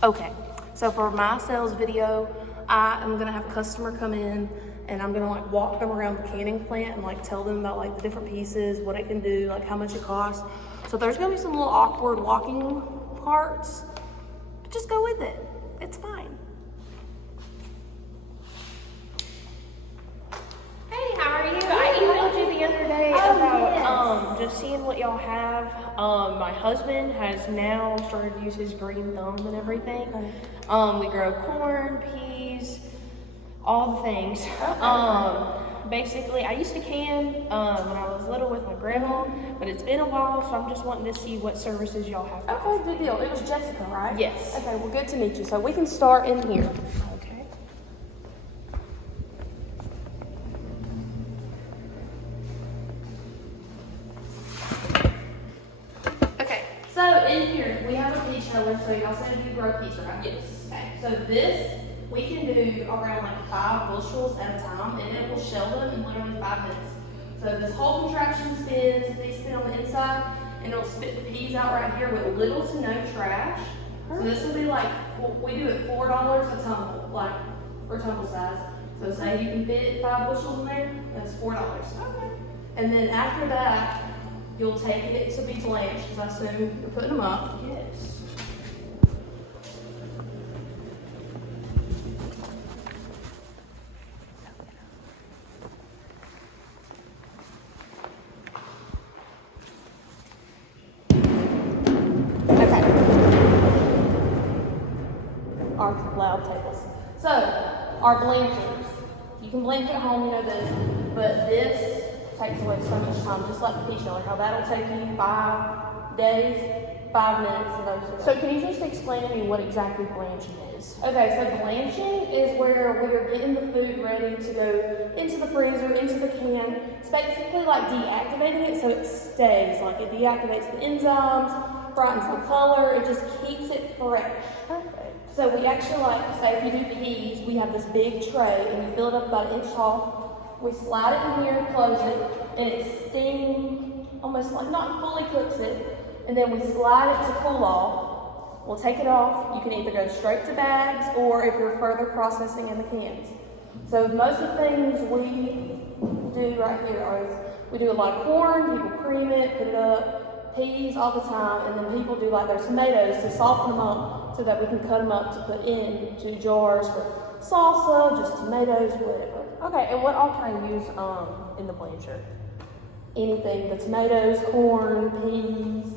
Okay, so for my sales video, I am gonna have a customer come in and I'm gonna like walk them around the canning plant and like tell them about like the different pieces, what it can do, like how much it costs. So there's gonna be some little awkward walking parts, but just go with it. It's fine. Hey, how are you? I emailed you the other day about just seeing what y'all have. My husband has now started to use his green thumb and everything. Okay. We grow corn, peas, all the things. Basically, I used to can when I was little with my grandma, but it's been a while, so I'm just wanting to see what services y'all have. Okay, good deal. It was Jessica, right? Yes. Okay, well, good to meet you. So we can start in here. Okay. Okay, so in here, we have a pea sheller, so y'all said you grow peas, right? Yes. Okay, so this, we can do around like 5 bushels at a time, and it will shell them in literally 5 minutes. So this whole contraption spins, they spin on the inside, and it'll spit the peas out right here with little to no trash. So this will be like, we do it $4 a tumble, like for tumble size. So say you can fit 5 bushels in there, that's $4. Okay. And then after that, you'll take it to be blanched, because I assume you're putting them up. Yes. Okay. Our loud tables. So, our blanchers. You can blanch at home, you know this, but this takes away so much time, just like the pea sheller, how that'll take you 5 days, 5 minutes, and those. So can you just explain to me what exactly blanching is? Okay, so blanching is where we're getting the food ready to go into the freezer, into the can. It's basically like deactivating it so it stays. Like it deactivates the enzymes, brightens the color, it just keeps it fresh. Perfect. So we actually like, say if you do peas, we have this big tray and we fill it up about 1 inch tall. We slide it in here, close it, and it steams almost like, not fully cooks it, and then we slide it to cool off. We'll take it off. You can either go straight to bags or if you're further processing in the cans. So most of the things we do right here are, we do a lot of corn, people cream it, put it up, peas all the time, and then people do like their tomatoes to soften them up so that we can cut them up to put into jars for salsa, just tomatoes, whatever. Okay, and what all can I use in the blancher? Anything, the tomatoes, corn, peas.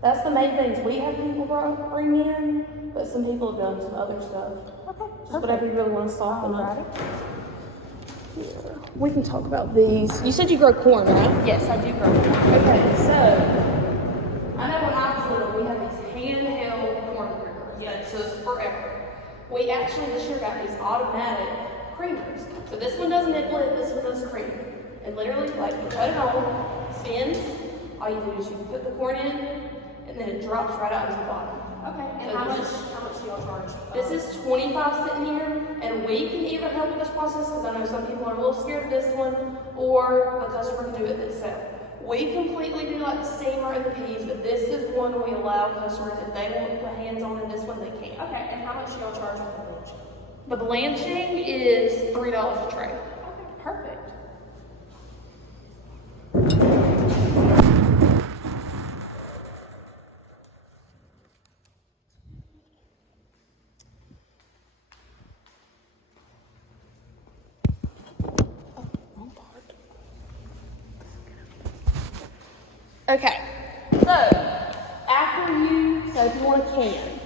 That's the main things we have people bring in, but some people have done some other stuff. Okay, Just whatever you really want to soften up. Alrighty. Here. We can talk about these. You said you grow corn, right? Yes, I do grow corn. Okay, so I know when I was little, we had these handheld corn creamers. Yes. So it's forever. We actually this year got these automatic creamers. So this one does nipple it, this one does cream. And literally, like you cut it on, it spins. All you do is you put the corn in, and then it drops right out to the bottom. Okay, and So how much do y'all charge? This is 25 sitting here, and we can either help with this process, because I know some people are a little scared of this one, or the customer can do it themselves. We completely do like the steamer and the peas, but this is one we allow customers, if they want to put hands on it, this one they can. Okay, and how much do y'all charge for the blanching? The blanching is $3 a tray. Okay, perfect. Okay, so if you want a can,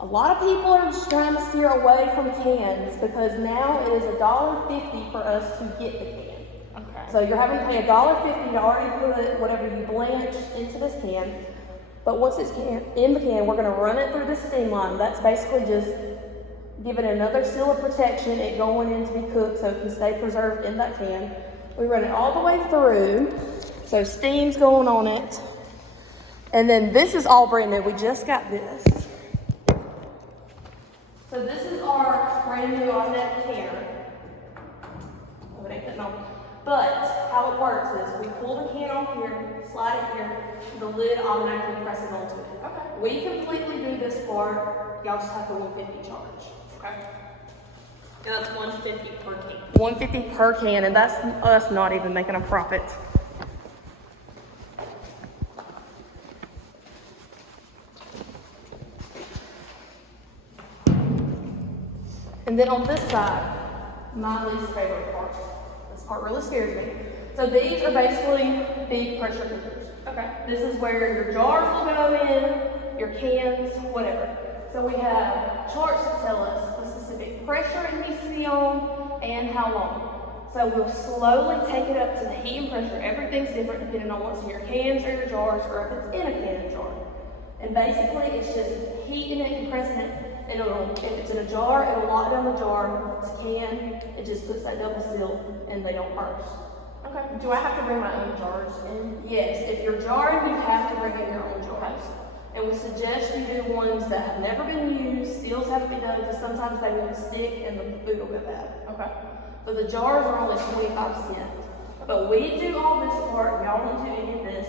a lot of people are just trying to steer away from cans because now it is $1.50 for us to get the can. Okay. So you're having to pay $1.50 to already put whatever you blanch into this can. But once it's in the can, we're going to run it through the steam line. That's basically just giving it another seal of protection, it going in to be cooked so it can stay preserved in that can. We run it all the way through, so steam's going on it. And then this is all brand new. We just got this. So this is our brand new automatic canner. Oh, it ain't cutting on. But how it works is we pull the can off here, slide it here, the lid automatically presses onto it. Okay. We completely do this part. Y'all just have the 150 charge. Okay. And that's 150 per can. 150 per can, and that's us not even making a profit. And then on this side, my least favorite part. This part really scares me. So these are basically big pressure cookers. Okay. This is where your jars will go in, your cans, whatever. So we have charts that tell us the specific pressure it needs to be on and how long. So we'll slowly take it up to the heat and pressure. Everything's different depending on what's in your cans or your jars, or if it's in a can or jar. And basically it's just heating it, compressing it, and if it's in a jar, it'll lock down the jar. If it's a can, it just puts that double seal and they don't burst. Okay. Do I have to bring my own jars in? Yes, if you're jarring, you have to bring in your own jars. And we suggest you do ones that have never been used, seals have to be done, because sometimes they won't stick and the food will go bad. Okay. So the jars are only 25 cents. But we do all this part, y'all don't do any of this,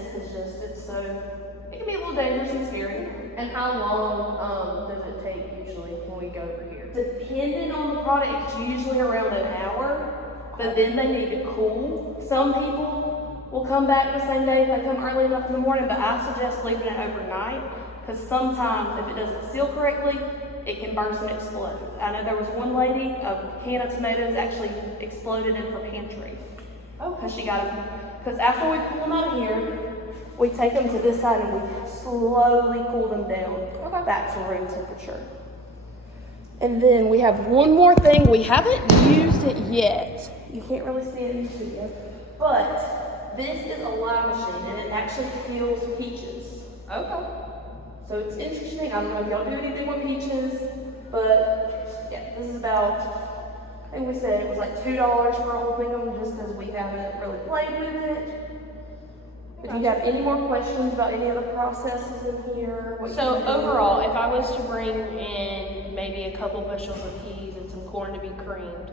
it's so, it can be a little dangerous and scary. And how long does it take usually when we go over here? Depending on the product, it's usually around an hour, but then they need to cool. Some people will come back the same day if they come early enough in the morning, but I suggest leaving it overnight, because sometimes if it doesn't seal correctly, it can burst and explode. I know there was one lady, a can of tomatoes actually exploded in her pantry. Oh, Because she got them, because after we pull them out of here, we take them to this side and we slowly cool them down back to room temperature. And then we have one more thing. We haven't used it yet. You can't really see it in the video, but this is a lime machine and it actually peels peaches. okay. So it's interesting. I don't know if y'all do anything with peaches, but yeah, this is about, I think we said it was like $2 for holding them just because we haven't really played with it. But do you have any more questions about any of the processes in here? What So you do? overall, if I was to bring in maybe a couple bushels of peas and some corn to be creamed,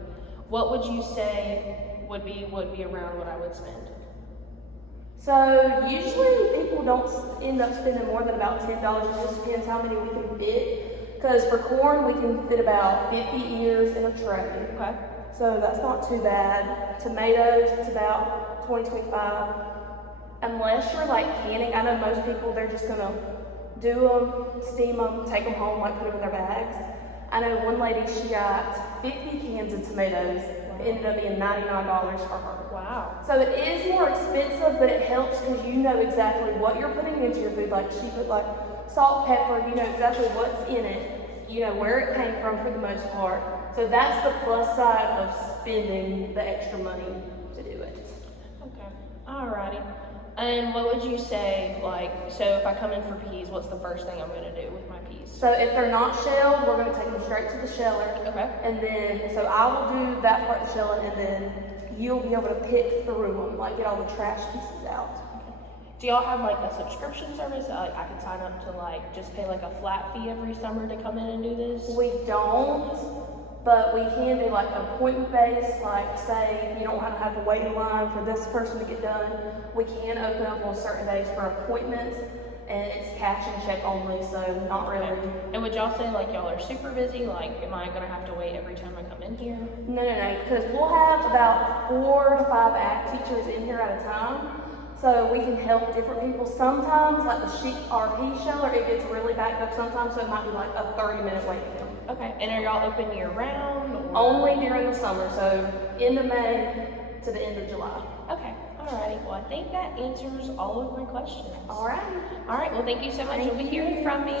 what would you say would be around what I would spend? So usually people don't end up spending more than about $10. It just depends how many we can fit. Because for corn, we can fit about 50 ears in a tray. Okay. So that's not too bad. Tomatoes, it's about 20, 25. Unless you're like canning, I know most people, they're just gonna do them, steam them, take them home, like put them in their bags. I know one lady, she got 50 cans of tomatoes. It ended up being $99 for her. Wow. So it is more expensive, but it helps because you know exactly what you're putting into your food. Like she put like salt, pepper, you know exactly what's in it. You know where it came from for the most part. So that's the plus side of spending the extra money to do it. Okay. Alrighty. And what would you say, like, so if I come in for peas, what's the first thing I'm going to do with my peas? So if they're not shelled, we're going to take them straight to the sheller. Okay. And then, so I will do that part of the shelling, and then you'll be able to pick through them, like get all the trash pieces out. Do y'all have like a subscription service? I could sign up to like just pay like a flat fee every summer to come in and do this? We don't, but we can do like appointment based, like say if you don't want to have to wait in line for this person to get done, we can open up on certain days for appointments, and it's cash and check only, so not really. And would y'all say like y'all are super busy? Like, am I gonna have to wait every time I come in here? No, because we'll have about 4 to 5 ag teachers in here at a time. So we can help different people. Sometimes, like the sheep RP sheller, it gets really backed up sometimes, so it might be like a 30-minute wait time. Okay. And are y'all open year round? Or? Only during the summer, so end of May to the end of July. Okay. Alrighty. Well, I think that answers all of my questions. All right. Alright. Well, thank you so much. Thank You'll be hearing you. from me.